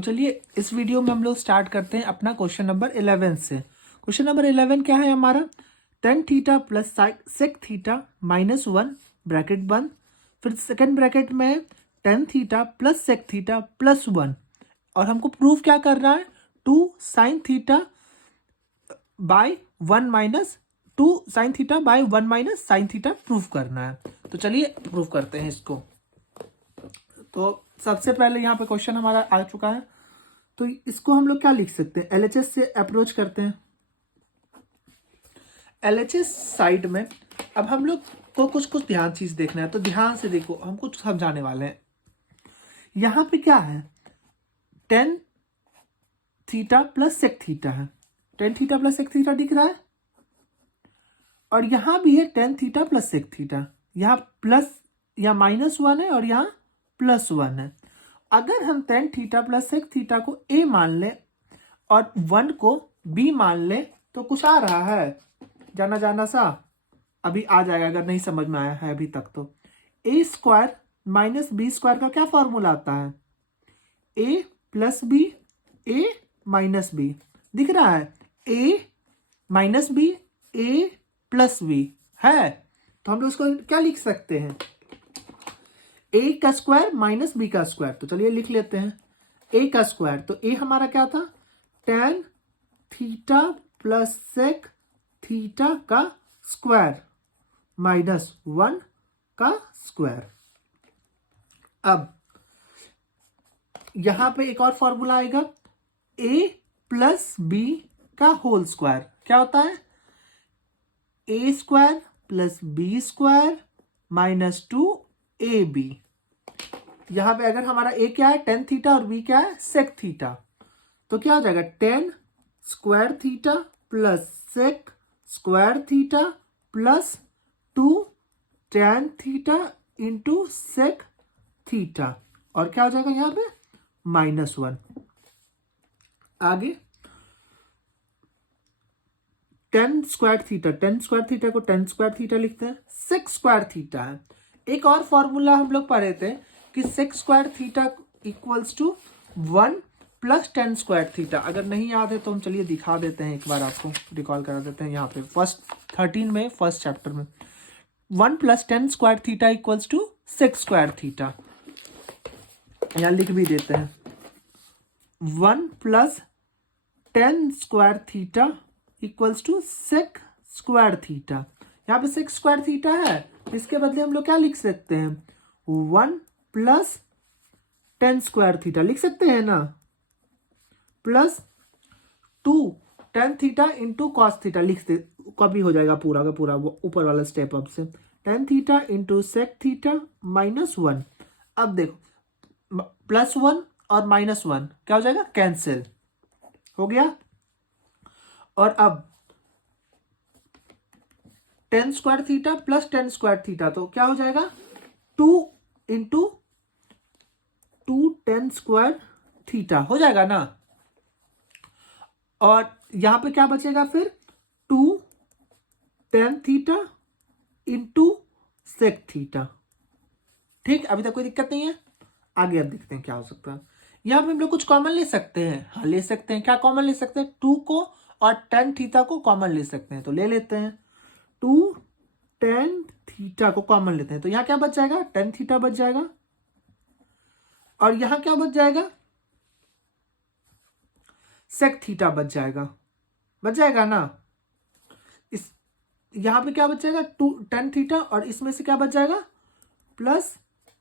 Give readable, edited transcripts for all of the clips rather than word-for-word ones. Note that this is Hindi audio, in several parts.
चलिए इस वीडियो में हम लोग स्टार्ट करते हैं अपना क्वेश्चन नंबर 11 से। क्वेश्चन नंबर 11 क्या है हमारा, tan theta plus sec theta minus one bracket बंद, फिर सेकंड ब्रैकेट में है tan theta plus sec theta plus one, और हमको प्रूफ क्या कर रहा है, two sine theta by one minus two sine theta by one minus sine theta proof करना है। तो चलिए प्रूफ करते हैं इसको। तो सबसे पहले यहाँ पे क्वेश्चन हमारा आ चुका है, तो इसको हम लोग क्या लिख सकते हैं, एलएचएस से अप्रोच करते हैं। एलएचएस साइड में अब हम लोग को कुछ कुछ ध्यान चीज देखना है, तो ध्यान से देखो, हम कुछ समझाने वाले हैं। यहाँ पे क्या है, tan theta plus sec theta है, tan theta plus sec theta दिख रहा है, और यहां भी है tan theta plus sec theta, यहाँ प्लस या माइनस वन है और यहाँ प्लस वन है। अगर हम tan theta plus sec theta को ए मान ले और वन को बी मान ले तो कुछ आ रहा है, जाना जाना सा अभी आ जाएगा अगर नहीं समझ में आया है अभी तक। तो ए स्क्वायर माइनस बी स्क्वायर का क्या फॉर्मूला आता है, ए plus B A minus B, दिख रहा है, ए माइनस बी ए प्लस बी है। तो हम लोग इसको क्या लिख सकते हैं, ए का स्क्वायर माइनस बी का स्क्वायर। तो चलिए लिख लेते हैं ए का स्क्वायर, तो ए हमारा क्या था, tan theta plus sec theta का स्क्वायर माइनस वन का स्क्वायर। अब यहां पे एक और फॉर्मूला आएगा, ए प्लस बी का होल स्क्वायर क्या होता है, A square plus B square minus two A B. यहां पे अगर हमारा ए क्या है टेन थीटा और बी क्या है सेक थीटा, तो क्या हो जाएगा, tan square theta plus sec square theta plus two tan theta into sec theta, और क्या हो जाएगा यहां पे माइनस वन। आगे tan square theta, tan square theta को टेन स्क्वायर थीटा लिखते हैं, सेक स्क्वायर थीटा है। एक और फॉर्मूला हम लोग पढ़े थे कि sec square theta equals to one plus tan square theta. अगर नहीं याद है तो हम चलिए दिखा देते हैं, एक बार आपको रिकॉल करा देते हैं। यहाँ पे फर्स्ट 13 में फर्स्ट चैप्टर में one plus tan square theta equals to sec square theta, यहाँ लिख भी देते हैं, one plus tan square theta equals to sec square theta. यहाँ पे सेक स्क्वायर थीटा है, इसके बदले हम लोग क्या लिख सकते हैं, one plus tan square theta लिख सकते हैं ना, plus two tan theta into cos theta लिख दे, कॉपी हो जाएगा पूरा का पूरा ऊपर वाला स्टेप अप से, tan theta into sec theta minus one. अब देखो प्लस वन और माइनस वन क्या हो जाएगा, कैंसिल हो गया। और अब tan square theta plus tan square theta, तो क्या हो जाएगा, two into two tan square theta हो जाएगा ना। और यहां पे क्या बचेगा फिर, two tan theta into sec theta. ठीक, अभी तक कोई दिक्कत नहीं है, आगे अब देखते हैं क्या हो सकता है। यहां पे हम लोग कुछ कॉमन ले सकते हैं, हाँ ले सकते हैं, क्या कॉमन ले सकते हैं, टू को और टेन थीटा को कॉमन ले सकते हैं, तो ले लेते हैं, टू टेन थीटा को कॉमन लेते हैं, तो यहां क्या बच जाएगा, टेन थीटा बच जाएगा, और यहां क्या बच जाएगा, सेक थीटा बच जाएगा ना। इस यहां पे क्या बच जाएगा, टू टेन थीटा, और इसमें से क्या बच जाएगा, प्लस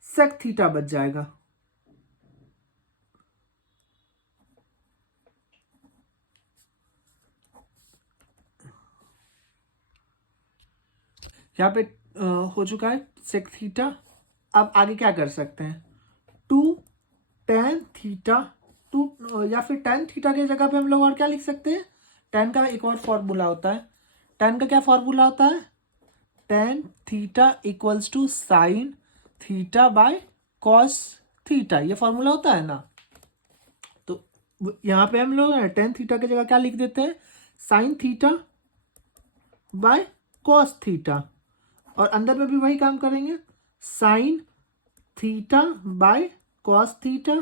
सेक थीटा बच जाएगा। यहाँ पे हो चुका है सेक थीटा। अब आगे क्या कर सकते हैं, टू टेन थीटा, टू या फिर टेन थीटा की जगह पे हम लोग और क्या लिख सकते हैं, टेन का एक और फॉर्मूला होता है, टेन का क्या फॉर्मूला होता है, tan theta equals to sine theta by cos theta, ये फॉर्मूला होता है ना। तो यहाँ पे हम लोग टेन थीटा की जगह क्या लिख देते हैं, sine theta by cos theta, और अंदर में भी वही काम करेंगे, sine theta by cos theta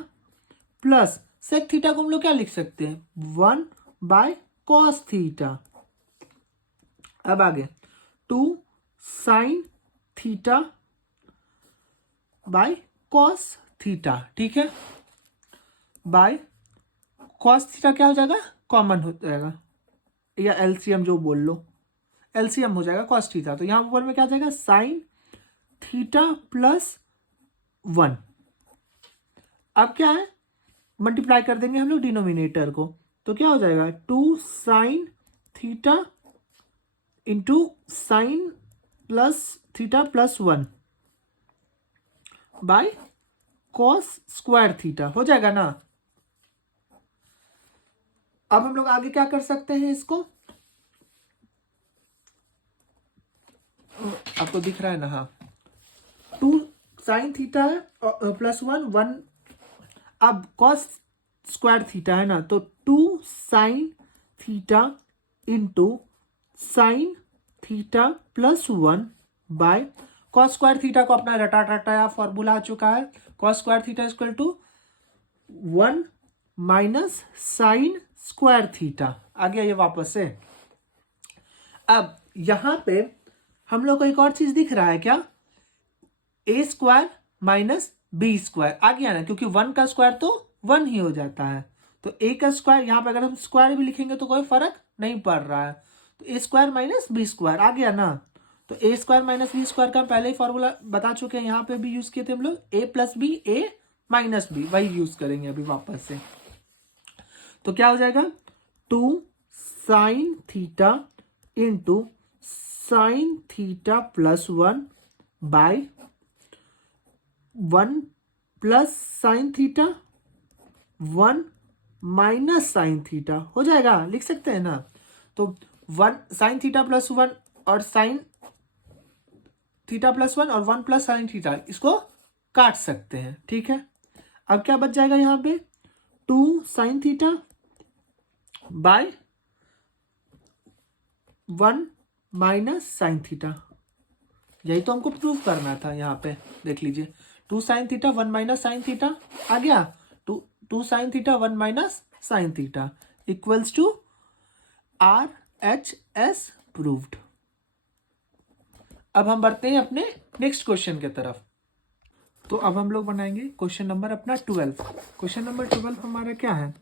plus sec theta को हम लोग क्या लिख सकते हैं, 1/cos थीटा। अब आगे 2 sin theta by cos theta, ठीक है, बाय cos थीटा क्या हो जाएगा, कॉमन हो जाएगा, या एलसीएम जो बोल लो, एलसीएम हो जाएगा cos थीटा। तो यहाँ ऊपर में क्या आ जाएगा, sin थीटा प्लस 1। अब क्या है, मल्टीप्लाई कर देंगे हम लोग डिनोमिनेटर को, तो क्या हो जाएगा 2 sin theta into sine plus theta plus 1 by cos square theta, हो जाएगा ना। अब हम लोग आगे क्या कर सकते हैं, इसको आपको दिख रहा है ना, हाँ, 2 sin थीटा है प्लस 1 अब cos स्क्वायर थीटा है ना, तो 2 sin theta into sine theta plus 1 by cos square theta को अपना रटा रटाया फॉर्मूला आ चुका है, cos square theta equal to 1 minus sine square theta. आ गया ये वापस से। अब यहां पे हम लोग को एक और चीज दिख रहा है क्या, ए स्क्वायर माइनस बी स्क्वायर आ गया ना, क्योंकि 1 का स्क्वायर तो 1 ही हो जाता है, तो ए का स्क्वायर यहां पे अगर हम स्क्वायर भी लिखेंगे तो कोई फर्क नहीं पड़ रहा है, तो ए स्क्वायर माइनस बी स्क्वायर आ गया ना। तो ए स्क्वायर माइनस बी स्क्वायर का हम पहले ही फॉर्मूला बता चुके हैं, यहाँ पे भी यूज किए थे हम लोग, A plus B A minus B, वही यूज करेंगे अभी वापस से। तो क्या हो जाएगा 2 sine theta into sine theta plus 1 by 1 plus sine theta 1 minus sine theta, हो जाएगा, लिख सकते हैं ना। तो 1 साइन थीटा प्लस 1 और साइन थीटा प्लस 1 और 1 प्लस साइन थीटा, इसको काट सकते हैं, ठीक है। अब क्या बच जाएगा यहाँ पे 2 sine theta bye 1 minus sine theta, यही तो हमको प्रूव करना था। यहाँ पे देख लीजिए 2 sine theta 1 minus sine theta आ गया, 2 sine theta 1 minus sine theta equals to RHS proved. अब हम बढ़ते हैं अपने नेक्स्ट क्वेश्चन की तरफ। तो अब हम लोग बनाएंगे क्वेश्चन नंबर अपना 12। क्वेश्चन नंबर 12 हमारा क्या है,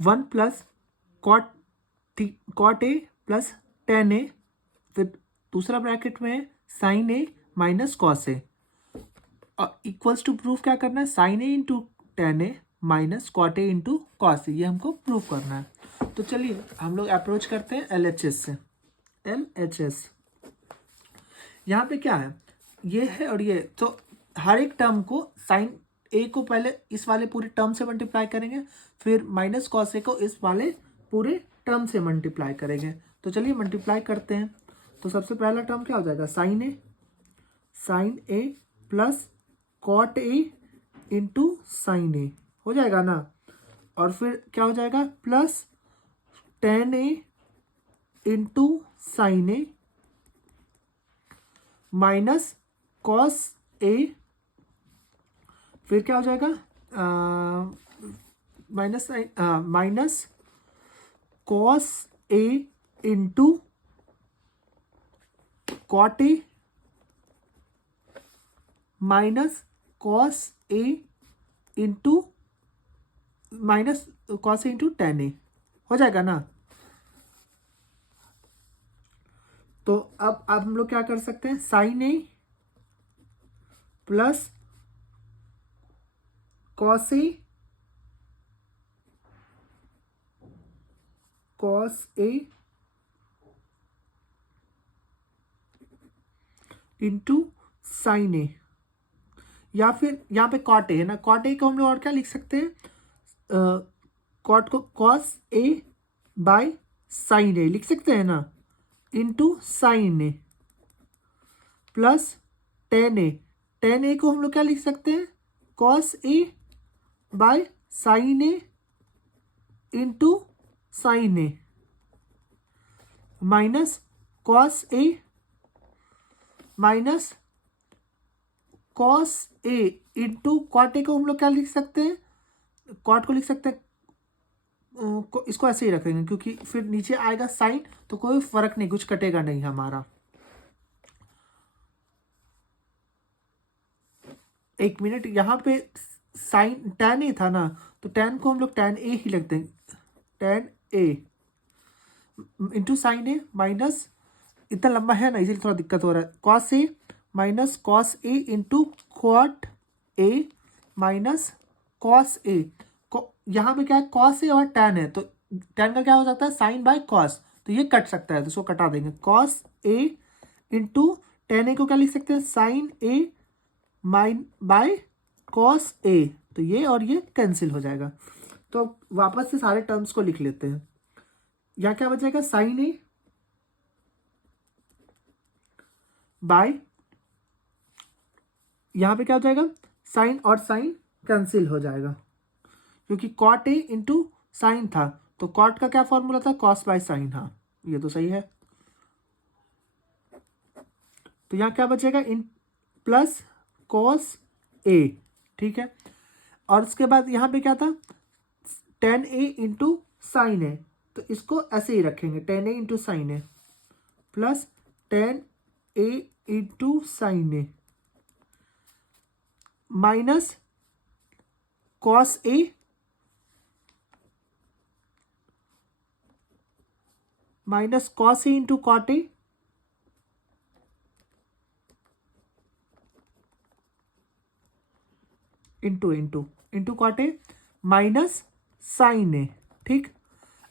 1 plus cot A plus tan A, फिर दूसरा ब्रैकेट में है sine A minus cos A, और इक्वल्स टू प्रूफ क्या करना है, sine A into tan A minus cot A into cos A, ये हमको प्रूफ करना है। तो चलिए हम लोग अप्रोच करते हैं LHS से। LHS यहाँ पे क्या है, ये है और ये, तो हर एक टर्म को साइन ए को पहले इस वाले पूरे टर्म से मल्टीप्लाई करेंगे, फिर माइनस कॉस ए को इस वाले पूरे टर्म से मल्टीप्लाई करेंगे। तो चलिए मल्टीप्लाई करते हैं। तो सबसे पहला टर्म क्या हो जाएगा, sine A plus cot A into sine A, हो जाएगा ना। और फिर क्या हो जाएगा plus tan A into sine A minus cos A, फिर क्या हो जाएगा minus cos A into cot A minus cos A into minus cos A into tan A, हो जाएगा ना। तो अब हम लोग क्या कर सकते हैं, sine A plus cos A into sine ए, या फिर यहाँ पे कॉट ए है ना, कॉट ए को हम लोग और क्या लिख सकते हैं, कॉट को cos A by sine A लिख सकते हैं ना, into sine A plus tan A को हम लोग क्या लिख सकते हैं, cos A by sine A into sine A minus cos A minus cos A into cot A को हम लोग क्या लिख सकते हैं, कॉट को लिख सकते हैं, इसको ऐसे ही रखेंगे क्योंकि फिर नीचे आएगा साइन, तो कोई फर्क नहीं, कुछ कटेगा नहीं हमारा। एक मिनट, यहाँ पे साइन tan a था ना, तो tan को हम लोग tan a ही लिख देंगे, tan a into sine A minus, इतना लंबा है ना इसीलिए थोड़ा दिक्कत हो रहा है, cos a minus cos a into cot a minus cos a। यहाँ पे क्या है, cos a और tan है, तो tan का क्या हो सकता है, साइन बाय cos, तो ये कट सकता है, तो इसको कटा देंगे, cos a into tan a को क्या लिख सकते हैं, sine a mine by cos a, तो ये और ये कैंसिल हो जाएगा। तो वापस से सारे टर्म्स को लिख लेते हैं। यहाँ क्या बचेगा, साइन ए बाय, यहाँ पे क्या हो जाएगा, साइन और साइन कैंसिल हो जाएगा, क्योंकि कॉट ए इंटू साइन था, तो कॉट का क्या फॉर्मूला था, कॉस बाय साइन। हाँ ये तो सही है। तो यहाँ क्या बचेगा, इन प्लस कॉस ए, ठीक है। और उसके बाद यहाँ पे क्या था, tan a into sine A, तो इसको ऐसे ही रखेंगे, tan a into sine A plus tan a into sine A minus cos A minus cos A into cot A into into into cot A minus sine A, ठीक।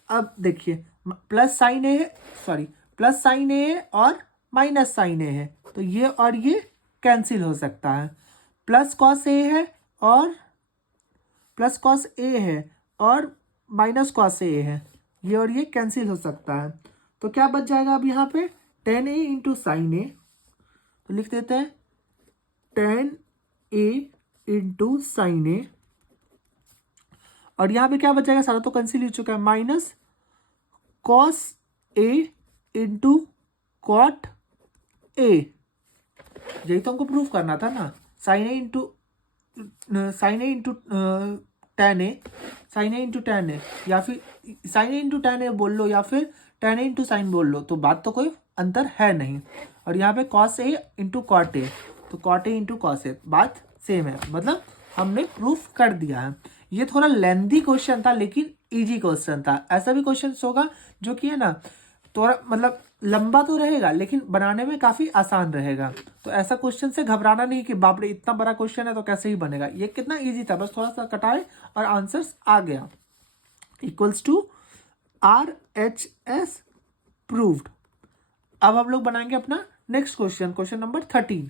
अब देखिए प्लस साइन ए है, सॉरी प्लस साइन ए है और माइनस साइन ए है, तो ये और ये कैंसिल हो सकता है, प्लस कॉस ए है और प्लस कॉस ए है और माइनस कॉस ए है, ये और ये कैंसिल हो सकता है। तो क्या बच जाएगा अब यहाँ पे, tan a into sine A, तो लिख देते हैं tan a इंटू साइन ए, और यहाँ पे क्या बच जाएगा, सारा तो कैंसिल हो चुका है, minus cos A into cot A, यही तो हमको प्रूफ करना था ना, sine A into tan A, sine A into tan A, या फिर sine A into tan A बोल लो या फिर tan ए इंटू साइन बोल लो, तो बात तो कोई अंतर है नहीं। और यहाँ पे cos A into cot A, तो cot A into cos A, बात सेम है, मतलब हमने प्रूफ कर दिया है। ये थोड़ा लेंथी क्वेश्चन था लेकिन इजी क्वेश्चन था। ऐसा भी क्वेश्चन होगा जो कि है ना थोड़ा मतलब लंबा तो रहेगा लेकिन बनाने में काफ़ी आसान रहेगा, तो ऐसा क्वेश्चन से घबराना नहीं कि बाप रे इतना बड़ा क्वेश्चन है तो कैसे ही बनेगा। ये कितना इजी था, बस थोड़ा सा कटाए और आंसर्स आ गया, इक्वल्स टू RHS प्रूव्ड। अब हम लोग बनाएंगे अपना next question, question number 13।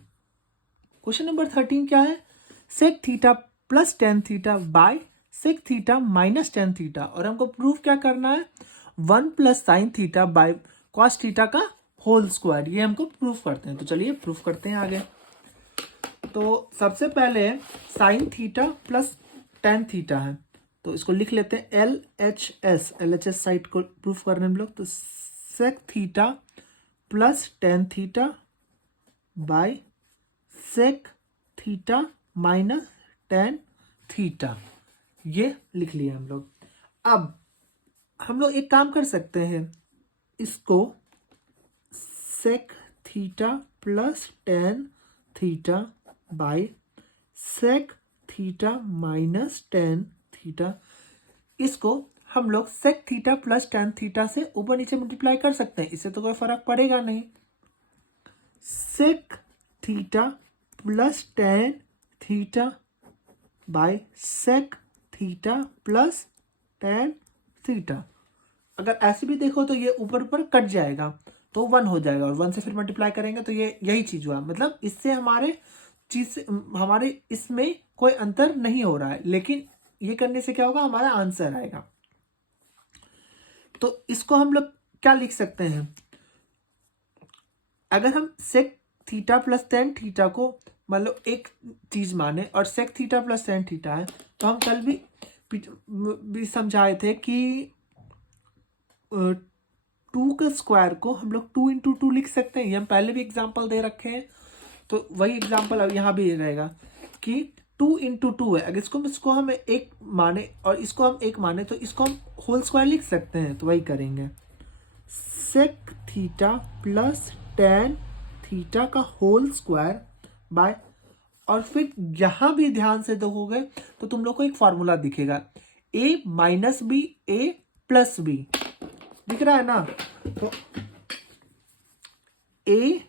Question number 13 क्या है, sec theta plus tan theta by sec theta minus tan theta, और हमको प्रूफ क्या करना है, 1 plus sine theta by cos theta का होल स्क्वायर, ये हमको प्रूफ करते हैं। तो चलिए प्रूफ करते हैं आगे। तो सबसे पहले sign theta plus tan theta है, तो इसको लिख लेते हैं LHS साइड को प्रूफ करने हम लोग, तो sec theta plus tan theta by sec theta minus tan theta, ये लिख लिया हम लोग। अब हम लोग एक काम कर सकते हैं, इसको sec theta plus tan theta by sec theta minus tan theta, इसको हम लोग sec theta plus tan theta से ऊपर नीचे मल्टीप्लाई कर सकते हैं, इससे तो कोई फर्क पड़ेगा नहीं। Sec theta plus tan theta by sec theta plus tan theta, अगर ऐसे भी देखो तो ये ऊपर ऊपर कट जाएगा तो 1 हो जाएगा, और 1 से फिर मल्टीप्लाई करेंगे तो ये यही चीज हुआ, मतलब इससे हमारे इसमें कोई अंतर नहीं हो रहा है, लेकिन ये करने से क्या होगा, हमारा आंसर आएगा। तो इसको हम लोग क्या लिख सकते हैं, अगर हम sec theta plus tan theta को मतलब एक चीज माने और sec theta plus tan theta है, तो हम कल भी समझाए थे कि 2 का स्क्वायर को हम लोग 2 इंटू 2 लिख सकते हैं, ये हम पहले भी एग्जाम्पल दे रखे हैं, तो वही एग्जाम्पल अब यहाँ भी रहेगा कि 2 इंटू टू है, अगर इसको हम एक माने और इसको हम एक माने तो इसको हम होल स्क्वायर लिख सकते हैं, तो वही करेंगे। Sec theta plus tan theta का होल स्क्वायर बाय, और फिर यहां भी ध्यान से देखोगे तो तुम लोग को एक फॉर्मूला दिखेगा, a minus B a plus B, दिख रहा है ना। तो a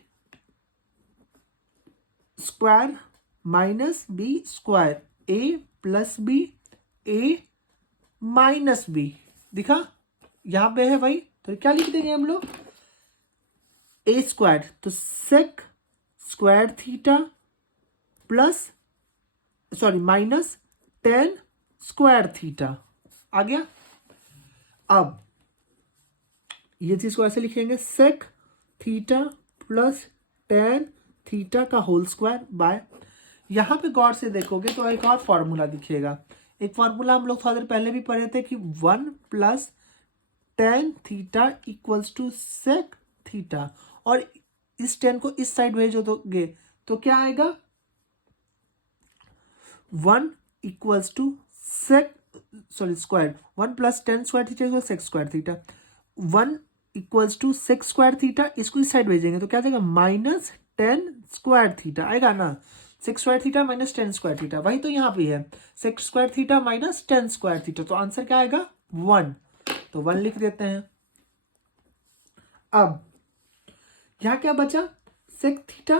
square minus B square, a plus B a minus B, दिखा यहां पे है वही, तो क्या लिख देंगे हम लोग, a स्क्वायर, तो sec square theta plus sorry minus tan square theta आ गया। अब ये चीज को ऐसे लिखेंगे, sec theta plus tan theta का होल स्क्वायर बाय, यहां पे गौर से देखोगे तो एक और फॉर्मूला दिखेगा, एक फॉर्मूला हम लोग थोड़ा देर पहले भी पढ़े थे कि 1 plus tan theta equals to sec theta, और इस 10 को इस साइड भेज दोगे तो क्या आएगा, 1 equals to sec sorry square, 1 plus tan square theta equal sec square theta, 1 equals to sec square theta, इसको इस साइड भेजेंगे तो क्या जाएगा, माइनस टेन स्क्वायर थीटा आएगा ना, sec square theta minus tan square theta, वही तो यहाँ पे है, sec square theta minus tan square theta, तो आंसर क्या आएगा 1, तो 1 लिख देते हैं। अब यहां क्या बचा, sec theta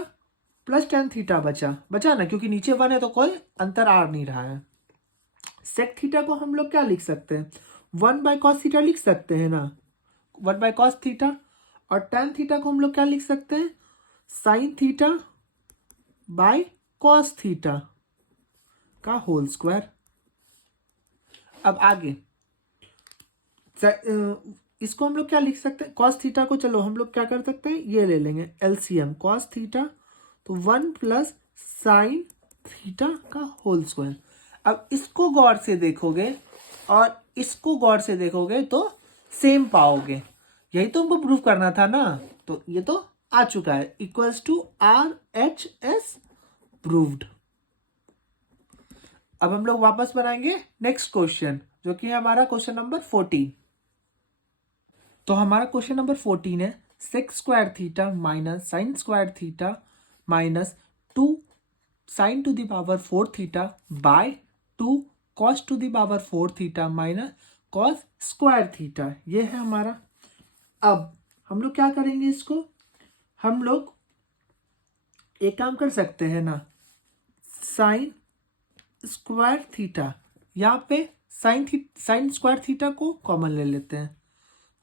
plus tan theta बचा ना, क्योंकि नीचे 1 है तो कोई अंतर आ नहीं रहा है। सेक थीटा को हम लोग क्या लिख सकते हैं, 1 बाय कॉस थीटा लिख सकते हैं ना, 1 बाय कॉस थीटा, और टेन थीटा को हम लोग क्या लिख सकते हैं, sine theta by cos theta का होल स्क्वायर। अब आगे इसको हम लोग क्या लिख सकते हैं, कॉस थीटा को चलो हम लोग क्या कर सकते हैं, ये ले लेंगे एलसीएम कॉस थीटा, तो 1 प्लस साइन थीटा का होल स्क्वायर। अब इसको गौर से देखोगे और इसको गौर से देखोगे तो सेम पाओगे, यही तो हमको प्रूव करना था ना, तो ये तो आ चुका है, इक्वल्स टू RHS प्रूव्ड। अब हम लोग वापस बनाएंगे नेक्स्ट क्वेश्चन, जो कि है हमारा क्वेश्चन नंबर 14। तो हमारा क्वेश्चन नंबर 14 है, sec square theta minus sine square theta minus 2 sine to the power 4 theta by 2 cos to the power 4 theta minus cos square theta, ये है हमारा। अब हम लोग क्या करेंगे, इसको हम लोग एक काम कर सकते हैं ना, साइन स्क्वायर थीटा, यहाँ पे साइन स्क्वायर थीटा को कॉमन ले लेते हैं,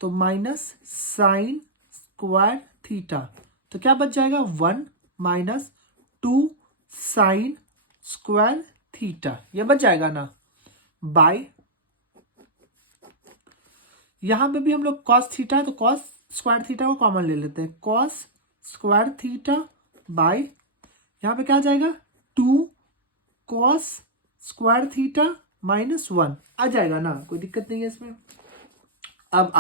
तो माइनस साइन स्क्वायर थीटा, तो क्या बच जाएगा 1 माइनस 2 साइन स्क्वायर थीटा, ये बच जाएगा ना, बाय यहां पे भी हम लोग कॉस थीटा है तो कॉस स्क्वायर थीटा को कॉमन ले लेते हैं, कॉस स्क्वायर थीटा बाय यहां पे क्या आ जाएगा 2 कॉस स्क्वायर थीटा माइनस 1 आ जाएगा ना, कोई दिक्कत नहीं है इसमें। अब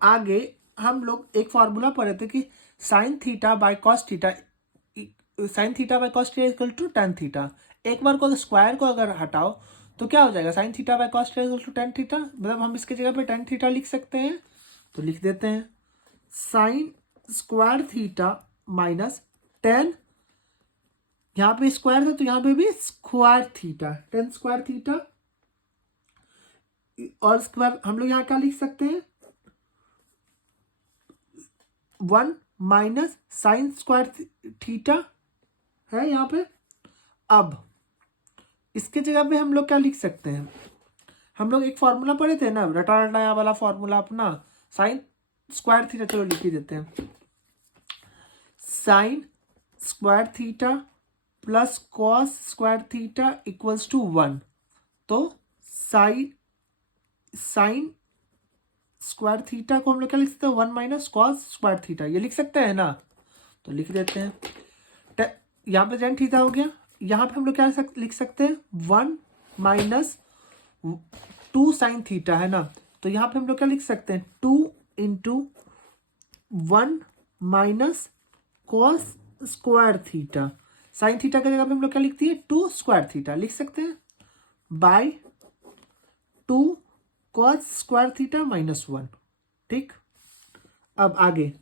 आगे हम लोग एक फॉर्मूला पढ़े थे कि sine theta by cos theta, sine theta by cos theta equal to tan theta, एक बार को स्क्वायर को अगर हटाओ तो क्या हो जाएगा, sine theta by cos theta equal to tan theta, मतलब हम इसके जगह पे टेन थीटा लिख सकते हैं, तो लिख देते हैं sine square theta minus ten, यहाँ पे स्क्वायर था तो यहाँ पे भी square theta, tan square theta, और स्क्वायर हम लोग यहाँ क्या लिख सकते हैं 1 माइनस साइन स्क्वायर थीटा है यहाँ पे। अब इसके जगह पे हम लोग क्या लिख सकते हैं, हम लोग एक फॉर्मूला पढ़े थे ना, रटा रटाया वाला फॉर्मूला अपना, साइन स्क्वायर थीटा, चलो लिख ही देते हैं, sine square theta plus cos square theta equals to 1, तो साइन स्क्वायर थीटा को हम लोग क्या लिख सकते हैं 1 माइनस कॉस स्क्वायर थीटा, ये लिख सकते हैं ना, तो लिख देते हैं, यहाँ पे टेन थीटा हो गया, यहाँ पे हम लोग क्या लिख सकते हैं 1 माइनस 2 साइन थीटा है ना, तो यहाँ पे हम लोग क्या लिख सकते हैं 2 into 1 minus cos square theta, sine theta की जगह पे हम लोग क्या लिखती है, 2 स्क्वायर थीटा लिख सकते हैं, by 2 cos square theta minus 1। ठीक, अब आगे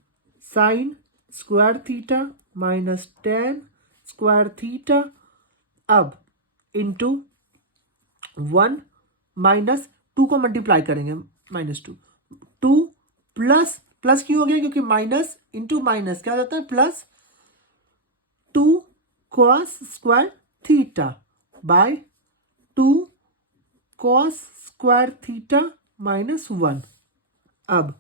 sine square theta minus tan square theta, अब इंटू 1 माइनस 2 को मल्टीप्लाई करेंगे, -2, 2 प्लस प्लस क्यों हो गया, क्योंकि माइनस इंटू माइनस क्या हो जाता है, plus 2 cos square theta by 2 cos square theta minus 1। अब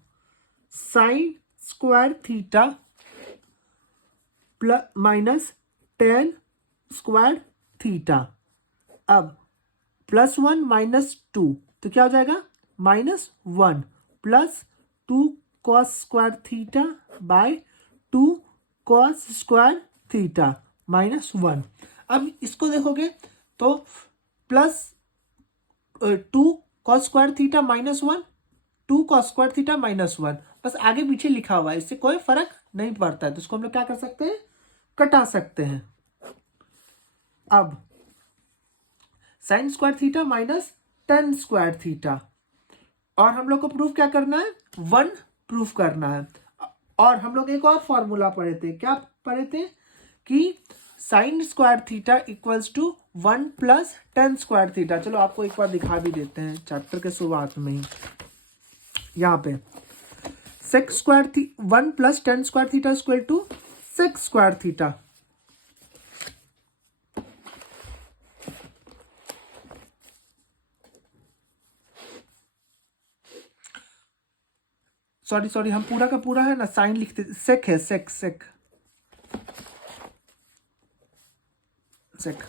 sign square theta plus minus tan square theta, अब +1 -2 तो क्या हो जाएगा, -1 plus 2 cos square theta by 2 cos square theta -1। अब इसको देखोगे तो plus 2 cos square theta -1, 2 cos square theta -1, बस आगे पीछे लिखा हुआ है, इससे कोई फर्क नहीं पड़ता है, तो इसको हम लोग क्या कर सकते हैं, कटा सकते हैं। अब sign square theta minus tan square theta, और हम लोग को प्रूफ क्या करना है, 1 प्रूफ करना है। और हम लोग एक और फॉर्मूला पढ़े थे, क्या पढ़े थे, कि sine square theta equals to 1 plus tan square theta. चलो आपको एक बार दिखा भी देते हैं चैप्टर के शुरुआत में ही, यहाँ पे sec square 1 plus tan square theta equal to sec square theta. Sorry हम पूरा का पूरा है ना साइन लिखते, सेक है, सेक सेक सेक।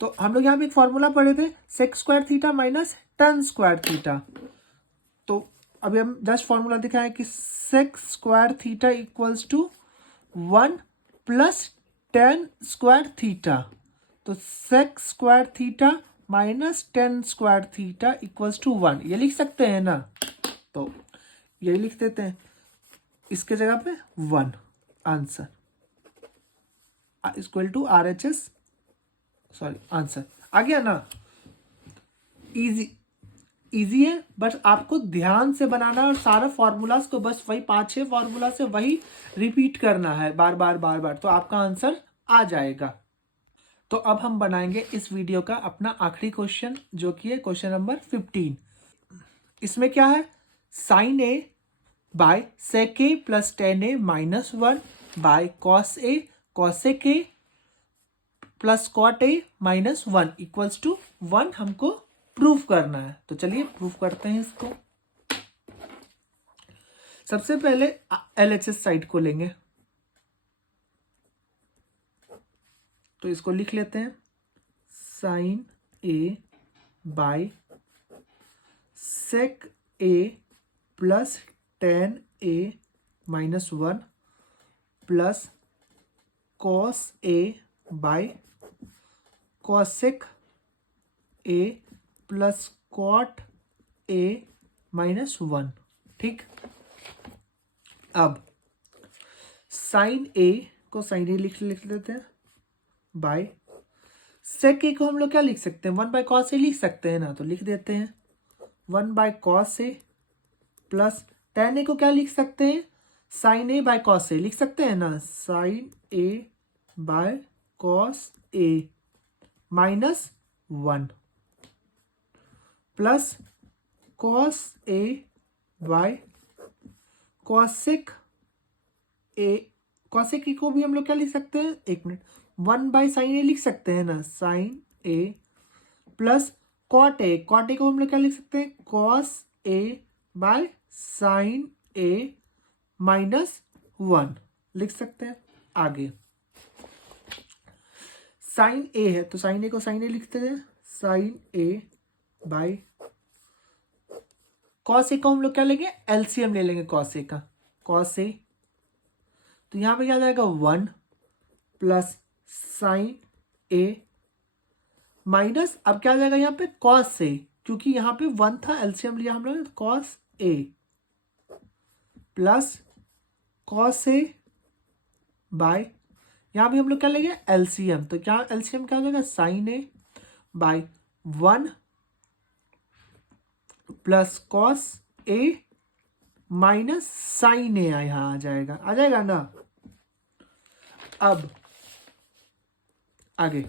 तो हम लोग यहाँ पे एक फॉर्मूला पढ़े थे, sec square theta minus tan square theta. तो अभी हम जस्ट फॉर्मूला दिखाएं कि sec square theta equals to 1 plus tan square theta. तो sec square theta minus tan square theta equals to 1, ये लिख सकते हैं ना, तो यही लिख देते हैं, इसके जगह पे 1 answer equal to RHS, sorry answer आ गया ना। इजी है, बस आपको ध्यान से बनाना है और सारा फॉर्मूलाज को बस वही 5-6 फॉर्मूला से वही रिपीट करना है बार बार, तो आपका आंसर आ जाएगा। तो अब हम बनाएंगे इस वीडियो का अपना आखिरी क्वेश्चन, जो कि है क्वेश्चन नंबर 15। इसमें क्या है, sine A by sec A plus tan A minus 1 by cos A cosec A plus cot A minus 1 equals to 1 हमको प्रूफ करना है। तो चलिए प्रूफ करते हैं इसको। सबसे पहले LHS साइड को लेंगे, तो इसको लिख लेते हैं, sine A by sec A plus tan A minus 1 plus cos A by cosec A plus cot A minus 1। ठीक, अब साइन ए को साइन ए लिख लेते हैं, बाय सेक ए को हम लोग क्या लिख सकते हैं, 1 बाय कॉस ए लिख सकते हैं ना, तो लिख देते हैं 1 by cos A plus tan A को क्या लिख सकते हैं, sine A by cos A लिख सकते हैं ना, sine A by cos A minus 1 plus cos A by cosec A, cosec A को भी हम लोग क्या लिख सकते हैं, 1 मिनट, 1 बाय साइन ए लिख सकते हैं ना, sine A plus cot A को हम लोग क्या लिख सकते हैं, cos A by sine A minus 1 लिख सकते हैं। आगे साइन ए है, तो साइन ए को साइन ए लिखते हैं, साइन ए बाय कॉस ए को हम लोग क्या लेंगे, LCM ले लेंगे कॉस ए का, कॉस ए, तो यहां पे क्या आ जाएगा 1 प्लस साइन ए माइनस, अब क्या आ जाएगा यहाँ पे कॉस ए, क्योंकि यहाँ पे 1 था, LCM लिया हम लोग, cos A plus cos A bye यहाँ भी हम लोग क्या लेंगे एलसीएम, तो क्या एलसीएम क्या हो जाएगा sine A by 1 plus cos A minus sine A यहाँ आ जाएगा ना। अब आगे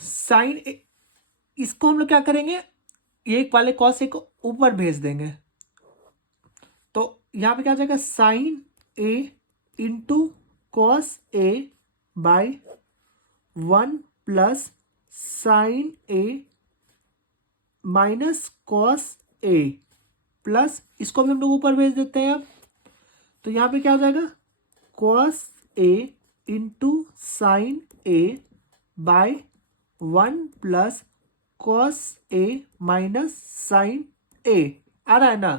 साइन ए, इसको हम लोग क्या करेंगे एक वाले कॉस ए को ऊपर भेज देंगे, तो यहां पे क्या आ जाएगा sine A into cos A by 1 plus sine A minus cos A plus इसको भी हम लोग ऊपर भेज देते हैं। अब तो यहां पे क्या हो जाएगा cos A into sine A by 1 plus cos A minus sine A. आ रहा है ना।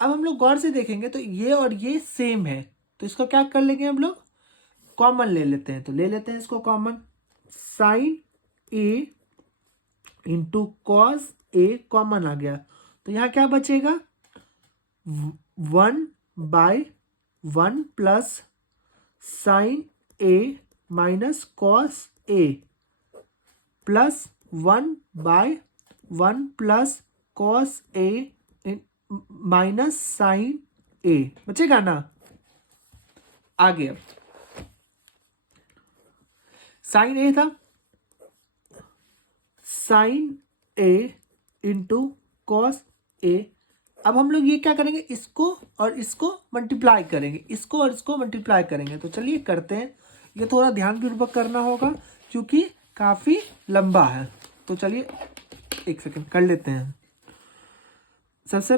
अब हम लोग गौर से देखेंगे तो ये और ये सेम है, तो इसको क्या कर लेंगे हम लोग कॉमन ले लेते हैं, तो ले लेते हैं इसको common. Sign A into cos A common आ गया, तो यहाँ क्या बचेगा 1 by 1 plus sine A minus cos A plus 1 by 1 plus cos A minus sine ए बचेगा ना। आगे अब साइन ए था, sign A into cos A. अब हम लोग ये क्या करेंगे इसको और इसको मल्टीप्लाई करेंगे, इसको और इसको मल्टीप्लाई करेंगे, तो चलिए करते हैं। ये थोड़ा ध्यानपूर्वक करना होगा क्योंकि काफी लंबा है, तो चलिए एक सेकंड कर लेते हैं। सबसे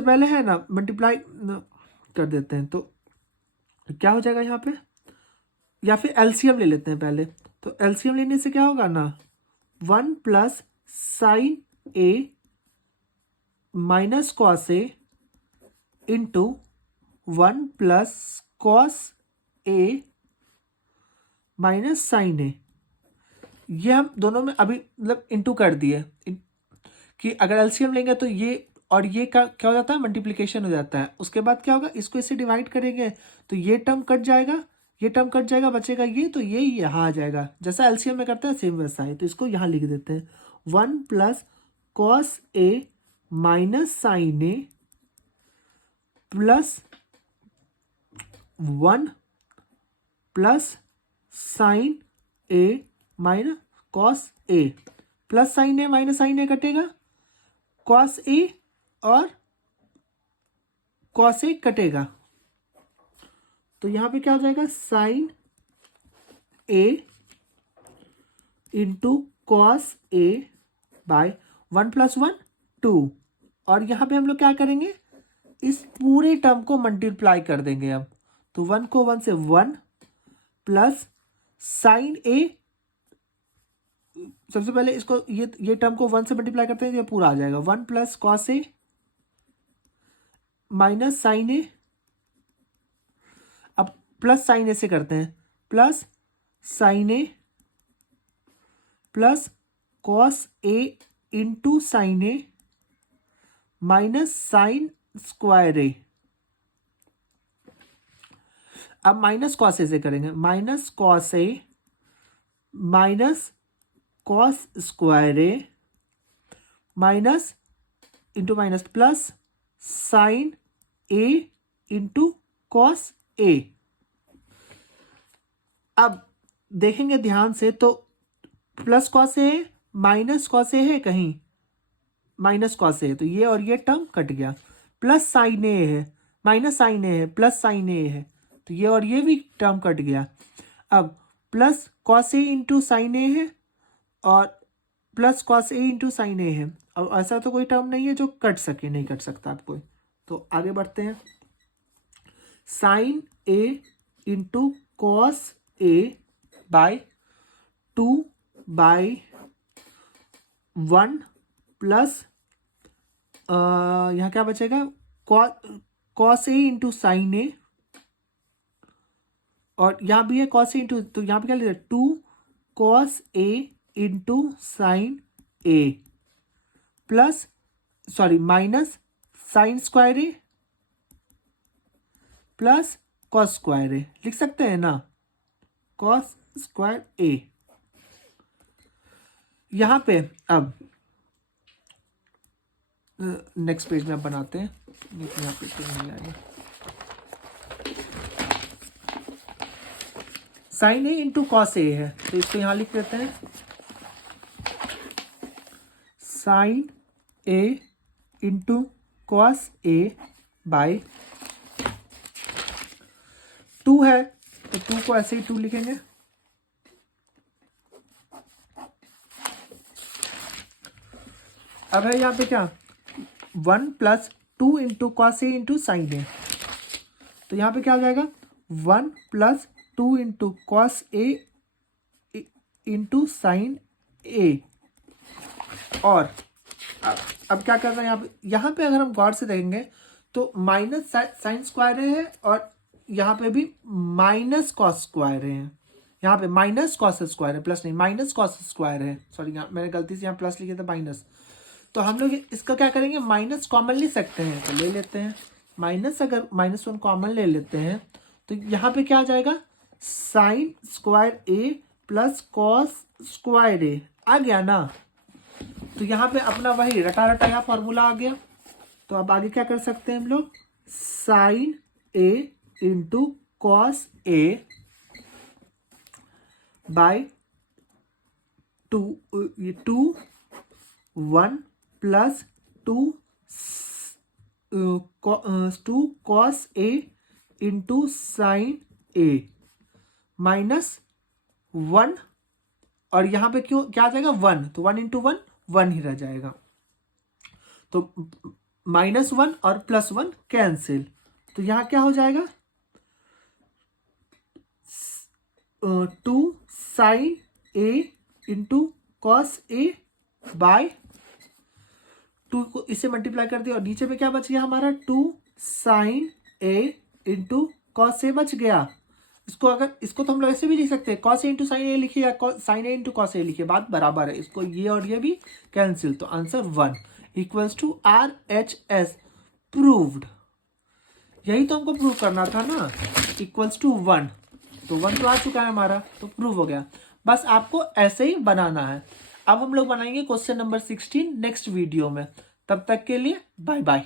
पहले है ना मल्टीप्लाई कर देते हैं, तो क्या हो जाएगा यहाँ पे, या फिर एलसीएम ले लेते हैं पहले। तो एलसीएम लेने से क्या होगा ना 1 plus sine A minus cos A into 1 plus cos A minus sine ए। ये हम दोनों में अभी मतलब इंटू कर दिए कि अगर एलसीएम लेंगे तो ये और ये का क्या हो जाता है मल्टीप्लिकेशन हो जाता है। उसके बाद क्या होगा इसको इससे डिवाइड करेंगे तो ये टर्म कट जाएगा, ये टर्म कट जाएगा, बचेगा ये, तो ये यहाँ आ जाएगा जैसा एलसीएम में करते हैं सेम वैसा है। तो इसको यहाँ लिख देते हैं 1 plus cos A minus sine A plus 1 plus sine A minus cos A, plus sine A minus sine ए कटेगा, कॉस ए और कॉस ए कटेगा, तो यहां पे क्या हो जाएगा sine A into cos A bye 1 plus 1 2। और यहां पे हम लोग क्या करेंगे इस पूरे टर्म को मल्टीप्लाई कर देंगे। अब तो 1 को 1 से 1 प्लस साइन ए, सबसे पहले इसको ये टर्म को 1 से मल्टीप्लाई करते हैं, ये पूरा आ जाएगा 1 plus cos A minus sine A. अब प्लस साइन ए से करते हैं, plus sine A plus cos A into sine A minus sine square A. अब माइनस कॉस ए से करेंगे, minus cos A minus cos square A minus into minus plus sine A into cos A. अब देखेंगे ध्यान से तो plus cos A minus cos A है, कहीं माइनस कॉस ए, तो ये और ये टर्म कट गया, प्लस साइन ए है माइनस साइन ए है प्लस साइन ए है, तो ये और ये भी टर्म कट गया। अब plus cos A into sine ए है और plus cos A into sine ए है, और ऐसा तो कोई टर्म नहीं है जो कट सके, नहीं कट सकता आप कोई। तो आगे बढ़ते हैं, sine A into cos A bye 2 bye 1 plus यहाँ क्या बचेगा कॉस ए इंटू साइन ए, और यहाँ भी है कॉस ए इंटू, तो यहाँ पे क्या लिखा 2 cos A into sine A plus sorry minus sine square A plus cos square A, लिख सकते हैं ना, कॉस स्क्वायर ए। यहां पे अब नेक्स्ट पेज में अब बनाते हैं, लेकिन यहाँ पे तो नहीं आएगा। Sine A into cos A है, तो इसको यहां लिख देते हैं, sine A into cos A by 2 है, तो 2 को ऐसे ही 2 लिखेंगे। अब है यहाँ पे क्या, 1 plus 2 into cos A into sine A, तो यहाँ पे क्या हो जाएगा, 1 plus 2 into cos A into sine ए। और अब क्या करना है यहाँ पे अगर हम गौर से देखेंगे तो माइनस साइन स्क्वायर है और यहाँ पे भी माइनस कॉस स्क्वायर है, यहाँ पे माइनस कॉस स्क्वायर है, प्लस नहीं, माइनस कॉस स्क्वायर है, सॉरी मैंने गलती से यहाँ प्लस लिखे थे माइनस। तो हम लोग इसका क्या करेंगे, माइनस कॉमन ले सकते हैं, तो ले लेते हैं माइनस, अगर -1 कॉमन ले लेते हैं तो यहाँ पे क्या आ जाएगा, sign square A plus cos square ए आ गया ना। तो यहाँ पे अपना वही रटा रटाया फॉर्मूला आ गया। तो अब आगे क्या कर सकते हैं हम लोग, sign A into cos A bye 2 1 plus 2 cos A into sine A minus 1, और यहाँ पे क्यों क्या आ जाएगा 1, तो 1 इंटू 1 1 ही रह जाएगा। तो -1 और +1 कैंसिल, तो यहाँ क्या हो जाएगा, 2 sign A into cos A bye 2 को इससे मल्टीप्लाई कर दिया, और नीचे पे क्या बच गया हमारा, 2 साइन ए इंटू कॉस ए बच गया। इसको तो हम लोग ऐसे भी लिख सकते हैं, कॉस ए इंटू साइन ए लिखिए या साइन ए इंटू कॉस ए लिखिए, बात बराबर है। इसको ये और ये भी कैंसिल, तो answer 1 equals to RHS proved. यही तो हमको प्रूव करना था ना, इक्वल्स टू 1, तो 1 तो आ चुका है हमारा, तो प्रूव हो गया। बस आपको ऐसे ही बनाना है। अब हम लोग बनाएंगे क्वेश्चन नंबर 16 नेक्स्ट वीडियो में। तब तक के लिए बाय बाय।